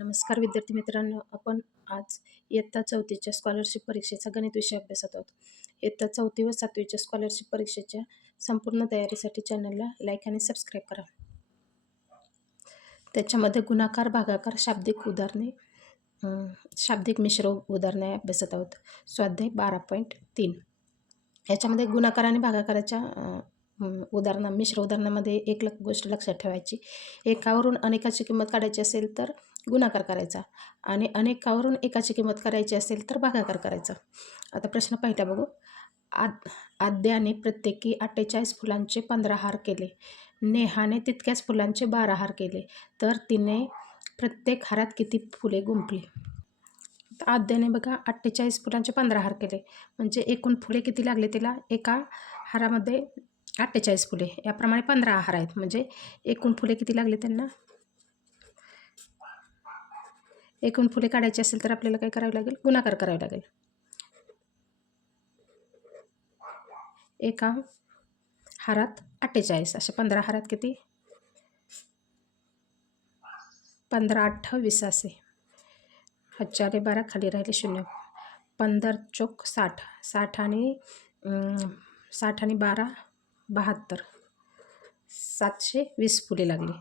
नमस्कार विद्यार्थी मित्रांनो, आपण आज इयत्ता 4थीच्या स्कॉलरशिप परीक्षेचा गणित विषय अभ्यासत आहोत. इयत्ता 4थी व 7वीच्या स्कॉलरशिप परीक्षेच्या संपूर्ण तयारीसाठी चॅनलला लाईक आणि सबस्क्राईब करा. त्याच्यामध्ये गुणाकार, भागाकार, शाब्दिक उदाहरणे, शाब्दिक मिश्र उदाहरणे अभ्यासत आहोत. स्वाध्याय 12.3 याच्यामध्ये गुणाकार आणि भागाकाराच्या मिश्र उदाहरणामध्ये एक गोष्ट लक्षात ठेवायची. एकावरून अनेकाची किंमत काढायची असेल तर गुणाकार करायचा आणि अनेकावरून एकाची किंमत करायची असेल तर भागाकार करायचा. आता प्रश्न पहिला बघू. आद्याने प्रत्येकी 48 फुलांचे 15 हार केले. नेहाने तितक्याच फुलांचे 12 हार केले, तर तिने प्रत्येक हारात किती फुले गुंफली? आद्याने बघा 48 फुलांचे 15 हार केले, म्हणजे एकूण फुले किती लागले तिला? एका हारामध्ये 48 फुले, याप्रमाणे 15 हार आहेत, म्हणजे एकूण फुले किती लागले त्यांना? एकूण फुले काढायची असेल तर आपल्याला काय करावे लागेल? गुणाकार करावे लागेल. एका हारात 48, अशा 15 हारात किती? 15 8 20 असे. 4 12 खाली राहिले 0. 15 चोक 60, 60 आणि 12 72, 720 फुले लागली.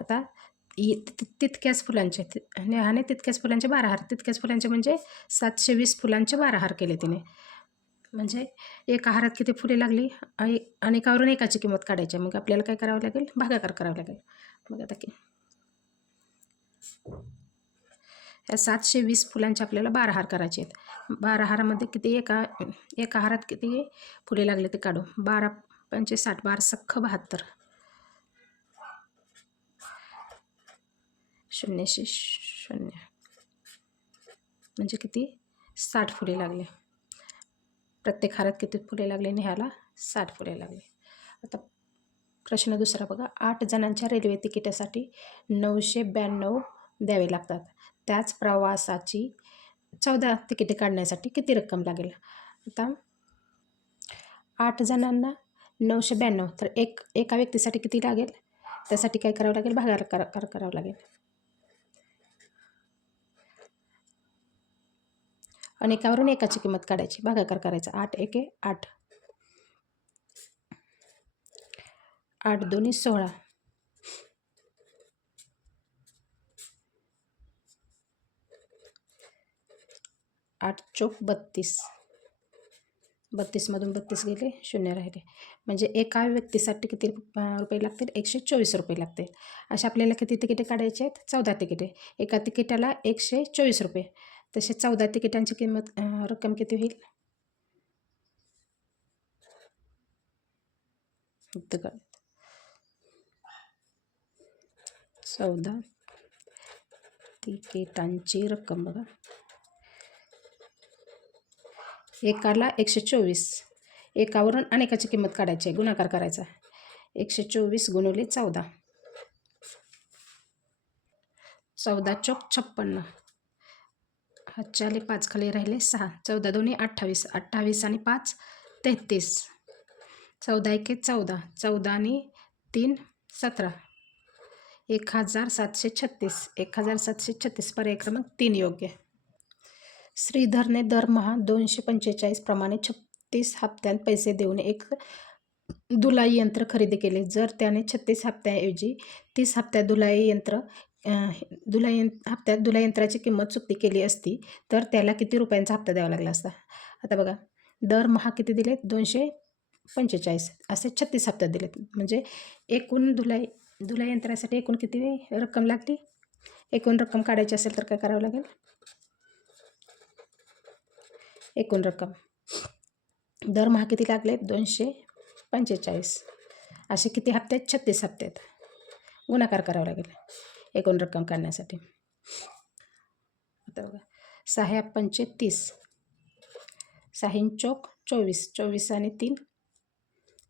आता तितक्याच फुलांचे, नेहाने तितक्याच फुलांचे 12 हार, तितक्याच फुलांचे म्हणजे 720 फुलांचे 12 हार केले तिने. म्हणजे एका हारात किती फुले लागली? अनेकावरून एकाची किंमत काढायची, मग आपल्याला काय करावं लागेल? भागाकार करावं लागेल. मग आता या 720 फुलांचे आपल्याला 12 हार करायचे आहेत. 12 हारामध्ये किती? एका हारात किती फुले लागले ते काढू. 12 पंचे 60, 12 सख्ख 72, 0 0, म्हणजे किती? 60 फुले लागले. प्रत्येक हारात किती फुले लागले? नेहाला 60 फुले लागले. आता प्रश्न दुसरा बघा. 8 जणांच्या रेल्वे तिकिटासाठी 992 द्यावे लागतात. त्याच प्रवासाची 14 तिकिटे काढण्यासाठी किती रक्कम लागेल? आता 8 जणांना 992, तर एका व्यक्तीसाठी किती लागेल? त्यासाठी काय करावं लागेल? भागाकार करावं लागेल. अनेकावरून एकाची किंमत काढायची, भागाकार करायचा. 8 1 8, 8 2 16, 8 चोक 32, 32 मधून 32 गेले, 0 राहिले. म्हणजे एका व्यक्तीसाठी किती रुपये लागतील? 124 रुपये लागतील. अशा आपल्याला किती तिकिटे काढायचे आहेत? 14 तिकिटे. एका तिकिटाला 124 रुपये. तसे 14 तिकिटांची किंमत रक्कम किती होईल? 14 तिकिटांची रक्कम बघा. एकाला 124, एकावरून अनेकाची किंमत काढायची, गुणाकार करायचा. 124 गुणिले 14, 14 चोक 56, 5 खाली राहिले 6, 14 2 28, 28 आणि 5 33, 14 1 14, 14 आणि 3 17, 1736, 1736. पर्याय क्रमांक 3 योग्य. श्रीधरने दरमहा 245 प्रमाणे 36 हप्त्यांत पैसे देऊन एक धुलाई यंत्र खरेदी केले. जर त्याने 36 हप्त्याऐवजी 30 हप्त्यात धुलाई यंत्राची किंमत चुकती केली असती, तर त्याला किती रुपयांचा हप्ता द्यावा लागला असता? आता बघा, दरमहा किती दिलेत? 245, असे 36 हप्त्यात दिलेत. म्हणजे एकूण धुलाई यंत्रासाठी एकूण किती रक्कम लागली? एकूण रक्कम काढायची असेल तर काय करावं लागेल? एकूण रक्कम दरमहा किती लागले? 245, असे किती हप्त्यात? 36 हप्त्यात. गुणाकार करावा लागेल एकूण रक्कम काढण्यासाठी. आता बघा, 6 पंचे 30, 6 चोक 24, 24 आणि 3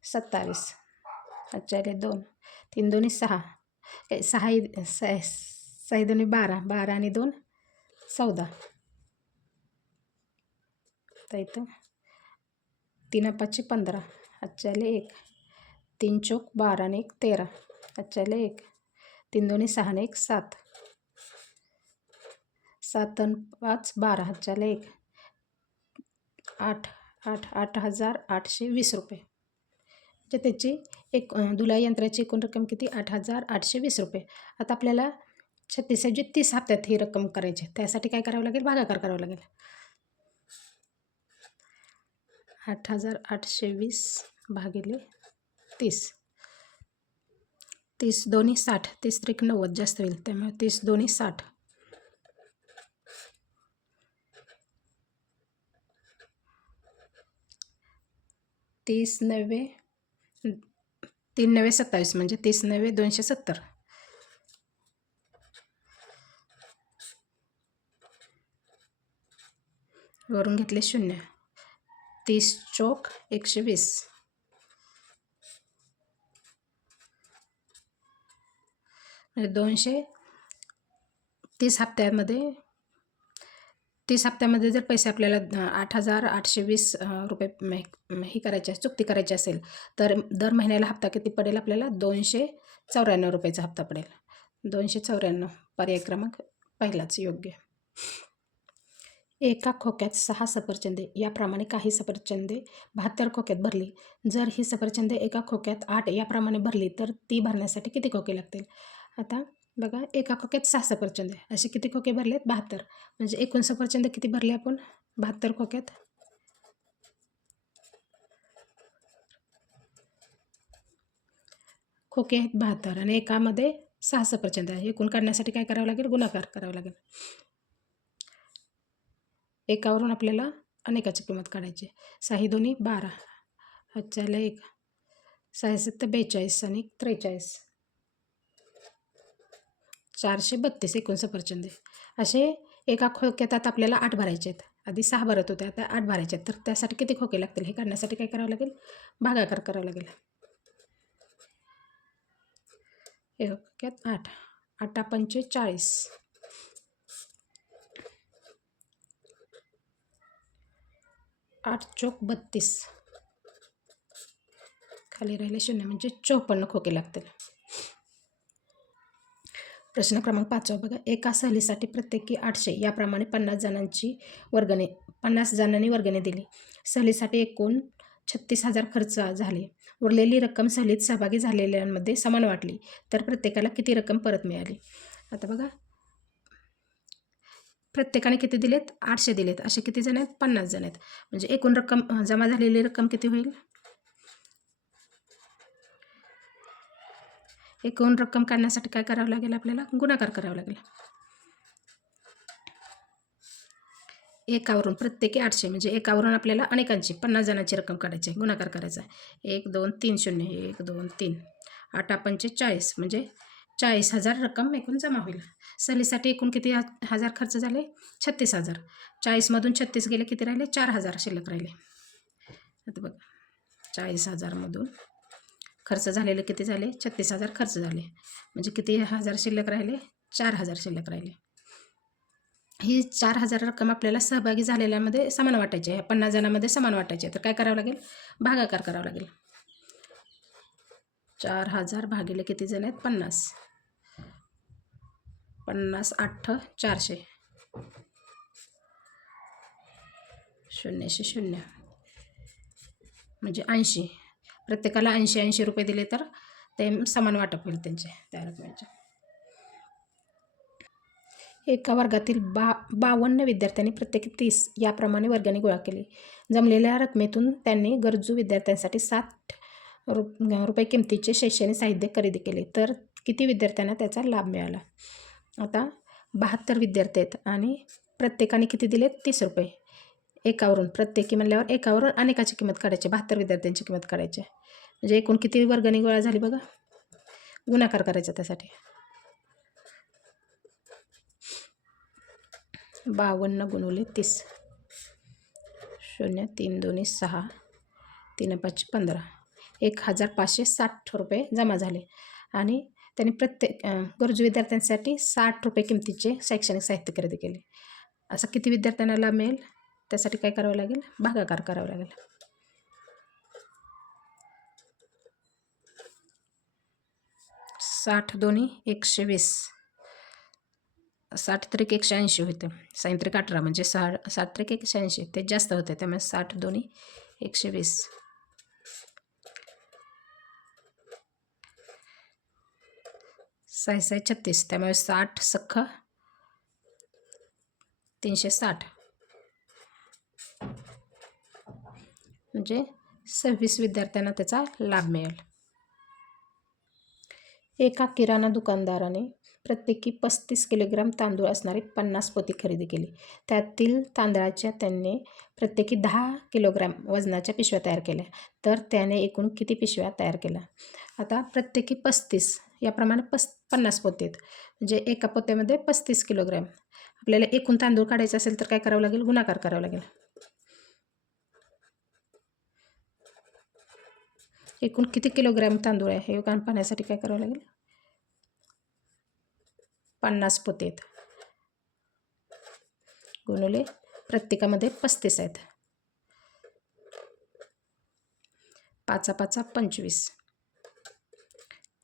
27, 2, 3 2 6, 6 2 12, 12 आणि 2 14. आता इथं 3 5 15, 1, 3 चोक 12 आणि 1 13, 1, 3 2 6 आणि 1 7, 7 आणि 5 12 ह्याच्याला 1 8 8,820 रुपये. म्हणजे त्याची एक धुलाई यंत्राची एकूण रक्कम किती? 8,820 रुपये. आता आपल्याला 36 ऐवजी 30 हप्त्यात ही रक्कम करायची आहे. त्यासाठी काय करावं लागेल? भागाकार करावा लागेल. 8,820 भागिले 30. 30 दोन्ही 60. 30 त्रिक 90 जास्त होईल. त्यामुळे 30 दोन्ही 60. 30 9 3 9 27 म्हणजे 30 9 270. वरून घेतले 0. 30 चौक 120. म्हणजे 230 हप्त्यामध्ये 30 हप्त्यामध्ये जर पैसे आपल्याला 8,820 रुपये ही करायचे चुकती करायची असेल तर दर महिन्याला हप्ता किती पडेल? आपल्याला 294 रुपयाचा हप्ता पडेल. 294. पर्याय क्रमांक पहिलाच योग्य. एका खोक्यात 6 सफरचंदे याप्रमाणे काही सफरचंदे 72 खोक्यात भरली. जर ही सफरचंदे एका खोक्यात 8 याप्रमाणे भरली तर ती भरण्यासाठी किती खोके लागतील? आता बघा, एका खोक्यात 6 सफरचंदे असे किती खोके भरलेत? 72. म्हणजे एकूण सफरचंदे किती भरले आपण 72 खोक्यात? खोके आहेत 72 आणि एकामध्ये 6 सफरचंद आहे. एकूण काढण्यासाठी काय करावं लागेल? गुणाकार करावा लागेल. एकावरून आपल्याला अनेकाची किंमत काढायची. 6 दोन्ही 12. ह्याच्याला 1 6 7 42 आणि 43. 432 एकूण सफरचंदे. असे एका खोक्यात आता आपल्याला 8 भरायचे आहेत. आधी 6 भरत होते, आता 8 भरायचे आहेत. तर त्यासाठी किती खोके लागतील हे काढण्यासाठी काय करावं लागेल? भागाकार करावा लागेल. एका खोक्यात 8. 8 पंचे 40. 8 चौक 32. खाली राहिले 0 म्हणजे 54 खोके लागतील. प्रश्न क्रमांक 5 बघा. एका सहलीसाठी प्रत्येकी 800 याप्रमाणे 50 जणांनी वर्गणी दिली. सहलीसाठी एकूण 36,000 खर्च झाले. उरलेली रक्कम सहलीत सहभागी झालेल्यांमध्ये समान वाटली तर प्रत्येकाला किती रक्कम परत मिळाली? आता बघा, प्रत्येकाने किती दिलेत? 800 दिलेत. असे किती जण आहेत? 50 जण आहेत. म्हणजे एकूण रक्कम जमा झालेली रक्कम किती होईल? एकूण रक्कम काढण्यासाठी काय करावं लागेल? आपल्याला गुणाकार करावा लागेल. एकावरून प्रत्येकी 800 म्हणजे एकावरून आपल्याला अनेकांची 50 जणांची रक्कम काढायची आहे. गुणाकार करायचा आहे. 1 2 3 0 1 2 3 8 पंचे 40 म्हणजे 40,000 रक्कम एकूण जमा होईल. सहलीसाठी एकूण किती हजार खर्च झाले? 36,000. 40मधून 36 गेले, किती राहिले? 4,000 शिल्लक राहिले. आता बघा, 40,000मधून खर्च झालेले किती झाले? 36,000 खर्च झाले. म्हणजे किती हजार शिल्लक राहिले? 4,000 शिल्लक राहिले. ही 4,000 रक्कम आपल्याला सहभागी झालेल्यामध्ये समान वाटायची आहे. 50 जणांमध्ये समान वाटायची आहे. तर काय करावं लागेल? भागाकार करावा लागेल. 4,000 भागिले किती जण आहेत? 50. 50 8 400. 0 0 म्हणजे 80. प्रत्येकाला 80 रुपये दिले तर ते समान वाटप होईल त्यांचे त्या रकमेचे. एका वर्गातील 52 विद्यार्थ्यांनी प्रत्येकी 30 याप्रमाणे वर्गाने गोळा केली. जमलेल्या रकमेतून त्यांनी गरजू विद्यार्थ्यांसाठी 60 रुपये किमतीचे शैक्षणिक साहित्य खरेदी केले. तर किती विद्यार्थ्यांना त्याचा लाभ मिळाला? आता 72 विद्यार्थी आहेत आणि प्रत्येकाने किती दिलेत? 30 रुपये. एकावरून प्रत्येकी म्हणल्यावर एकावरून अनेकाची किंमत काढायची. 72 विद्यार्थ्यांची किंमत काढायची. म्हणजे एकूण किती वर्गणी गोळा झाली बघा. गुणाकार करायचा त्यासाठी. 52 गुणिले 30. 0 3 2 6 3 5 15. 1,560 रुपये जमा झाले आणि त्यांनी प्रत्येक गरजू विद्यार्थ्यांसाठी 60 रुपये किमतीचे शैक्षणिक साहित्य खरेदी केले. असं किती विद्यार्थ्यांना लाभ मिळेल? त्यासाठी काय करावं लागेल? भागाकार करावा लागेल. 60 दोन्ही 120. 60 त्रिक 180 होते. 6 त्रिक 18 म्हणजे 60 त्रिक 180 ते जास्त होते, त्यामुळे 60 दोन्ही 120. 6 6 36 त्यामुळे 60 सख्ख 360 म्हणजे 26 विद्यार्थ्यांना त्याचा लाभ मिळेल. एका किराणा दुकानदाराने प्रत्येकी 35 किलोग्राम तांदूळ असणारी 50 पोती खरेदी केली. त्यातील तांदळाच्या त्यांनी प्रत्येकी 10 किलोग्राम वजनाच्या पिशव्या तयार केल्या. तर त्याने एकूण किती पिशव्या तयार केल्या? आता प्रत्येकी 35 याप्रमाणे 50 पोते आहेत, म्हणजे एका पोत्यामध्ये 35 किलोग्राम. आपल्याला एकूण तांदूळ काढायचं असेल तर काय करावं लागेल? गुणाकार करावा लागेल. एकूण किती किलोग्राम तांदूळ आहे हे पाहण्यासाठी काय करावं लागेल? 50 पोते आहेत गुणुले प्रत्येकामध्ये 35 आहेत. 5 5 25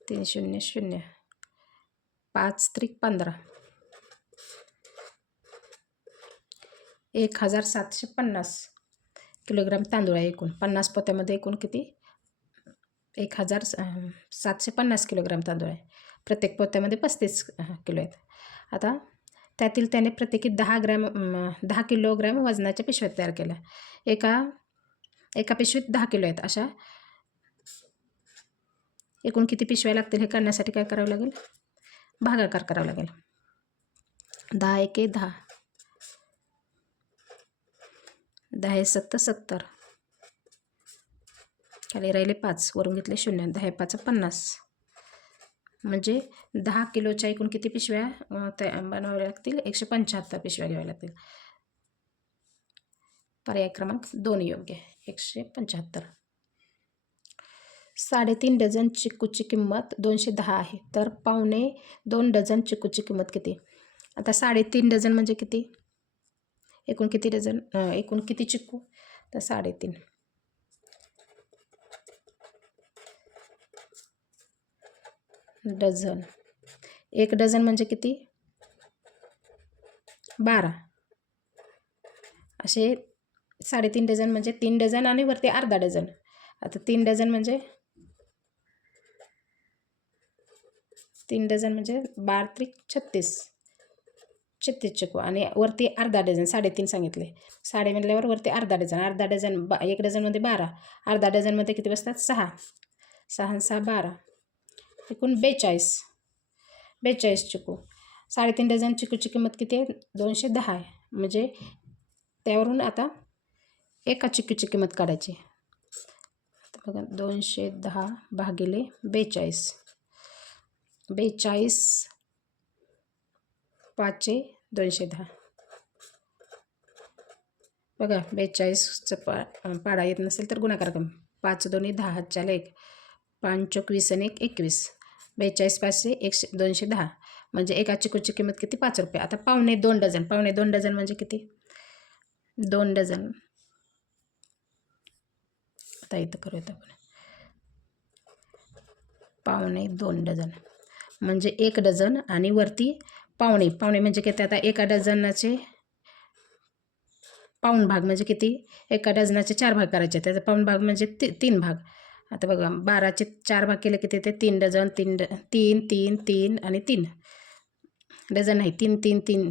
3 0 0 5 त्रिक 15 1750 किलोग्राम तांदूळ आहे एकूण. 50 पोत्यामध्ये एकूण किती? 1750 किलोग्राम तांदूळ आहे. प्रत्येक पोत्यामध्ये 35 किलो आहेत. आता त्यातील त्याने प्रत्येकी 10 किलोग्राम वजनाच्या पिशव्या तयार केल्या. एका पिशवीत 10 किलो आहेत. अशा एकूण किती पिशव्या लागतील हे काढण्यासाठी काय करावं लागेल? भागाकार करावा लागेल. 10 एके 10 10 7 70 खाली राहिले 5 वरून घेतले 0 10 5 50 म्हणजे 10 किलोच्या एकूण किती पिशव्या बनवाव्या लागतील? 175 पिशव्या घ्याव्या लागतील. पर्याय क्रमांक 2 योग्य आहे. 175. 3.5 डझन चिकूची किंमत 210 आहे, तर 2.25 डझन चिकूची किंमत किती? आता 3.5 डझन म्हणजे किती? एकूण किती डझन? एकूण किती चिकू? तर 3.5 डझन. 1 डझन म्हणजे किती? 12. असे 3.5 डझन म्हणजे 3 डझन आणि वरती अर्धा डझन. आता 3 डझन म्हणजे 12 त्रिक 36 चिकू आणि वरती अर्धा डझन. 3.5 सांगितले. 3.5 म्हटल्यावर वरती अर्धा डझन. अर्धा डझन 1 डझनमध्ये 12. अर्धा डझनमध्ये किती बसतात? 6. 6 6 12 एकूण 42 चिकू. 3.5 डझन चिकूची किंमत किती आहे? 210 आहे. म्हणजे त्यावरून आता एका चिकूची किंमत काढायची. आता बघा 210 भागिले 42. 42 5 210. बघा 42चं पाडा येत नसेल तर गुणाकार करा. 5 2 10 हातच्याला 1 5 चौक 20 आणि 1 21. 42 5 210 म्हणजे एका चिकूची किंमत किती? 5 रुपये. आता 2.25 डझन. 2.25 डझन म्हणजे किती? 2 डझन. आता इथं करूयात आपण. 2.25 डझन म्हणजे 1 डझन आणि वरती पावणे म्हणजे किती? आता एका डझनाचे पाऊण भाग म्हणजे किती? एका डझनाचे 4 भाग करायचे. त्याचा पाऊण भाग म्हणजे 3 भाग. आता बघा 12चे 4 भाग केले किती? ते 3 डझन. 3 3 3 आणि 3 डझन नाही. 3 3 3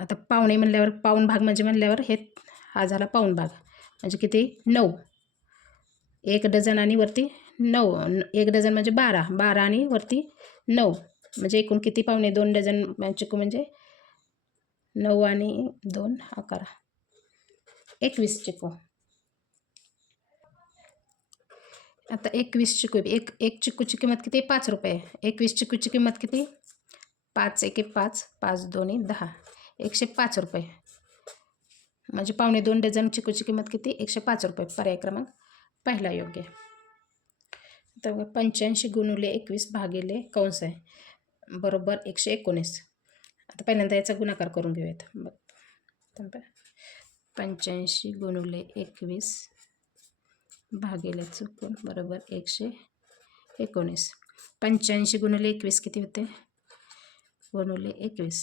आता पावणे म्हणल्यावर पाऊण भाग म्हणल्यावर हा झाला पाऊण भाग म्हणजे किती? 9. 1 डझन आणि वरती 9. 1 डझन म्हणजे 12 आणि वरती 9 म्हणजे एकूण किती? 2.25 डझन चिकू म्हणजे 9 आणि 2 11 21 चिकू. आता 21 चिकू. एक चिकूची किंमत किती? 5 रुपये. 21 चिकूची किंमत किती? 5 1 5 5 2 10 105 रुपये. म्हणजे 2.25 डझन चिकूची किंमत किती? 105 रुपये. पर्याय क्रमांक पहिला योग्य. तर 85 गुणुले 21 भागिले कंस आहे बरोबर 119. आता पहिल्यांदा याचा गुणाकार करून घेऊयात. 85 गुणुले 21 भागिले चुकून बरोबर 119. 85 गुणुले 21 किती होते? गुणिले 21.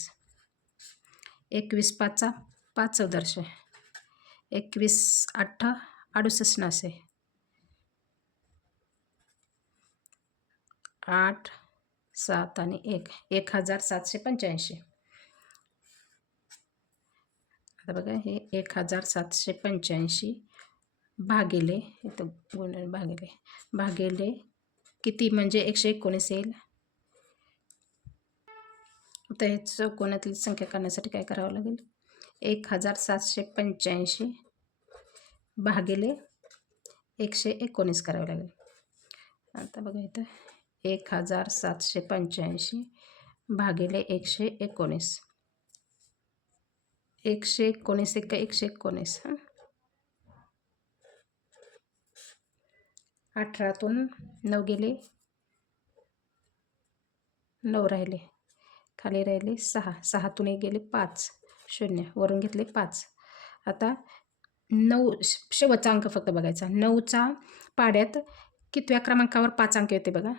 21 पाचा 5 1400. 21 8 68 नासे. 8 7 आणि 1 1785. आता बघा हे 1785 भागिले इथं गुणिले भागिले किती म्हणजे 119 येईल. आता हे चौकोनातली संख्या करण्यासाठी काय करावं लागेल. 1785 भागिले 119 करावं लागेल. आता बघा इथं 1785 भागिले 119. 119 का 119. 18तून 9 गेले, 9 राहिले, खाली राहिले 6. 6तून 1 गेले 5, 0 वरून घेतले 5. आता 9 शेवटचा अंक फक्त बघायचा. 9चा पाड्यात कितव्या क्रमांकावर 5 अंक येते बघा.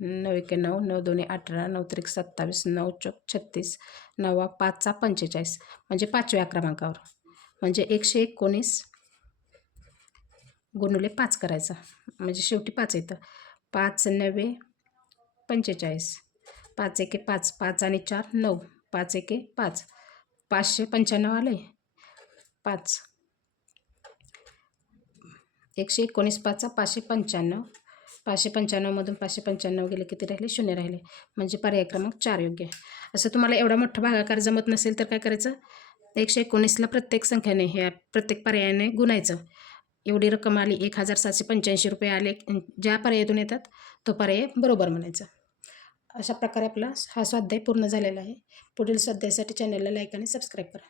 9 1 9, 9 2 18, 9 3 27, 9 4 36, 9 5 45 म्हणजे 5व्या क्रमांकावर. म्हणजे 119 गुणिले 5 करायचा म्हणजे शेवटी 5 येतं. 5 9 45, 5 1 5, 5 आणि 4 9, 5 1 5, 595 आले. 5 119 5 595. 595मधून 595 गेले किती राहिले. 0 राहिले म्हणजे पर्याय क्रमांक 4 योग्य आहे. असं तुम्हाला एवढा मोठा भागाकार जमत नसेल तर काय करायचं. 119ला प्रत्येक संख्याने ह्या प्रत्येक पर्यायाने गुणायचं. एवढी रक्कम आली 1785 रुपये आले. ज्या पर्यायातून येतात तो पर्याय बरोबर म्हणायचा. अशा प्रकारे आपला हा स्वाध्याय पूर्ण झालेला आहे. पुढील स्वाध्यायासाठी चॅनलला लाईक आणि सबस्क्राईब करा.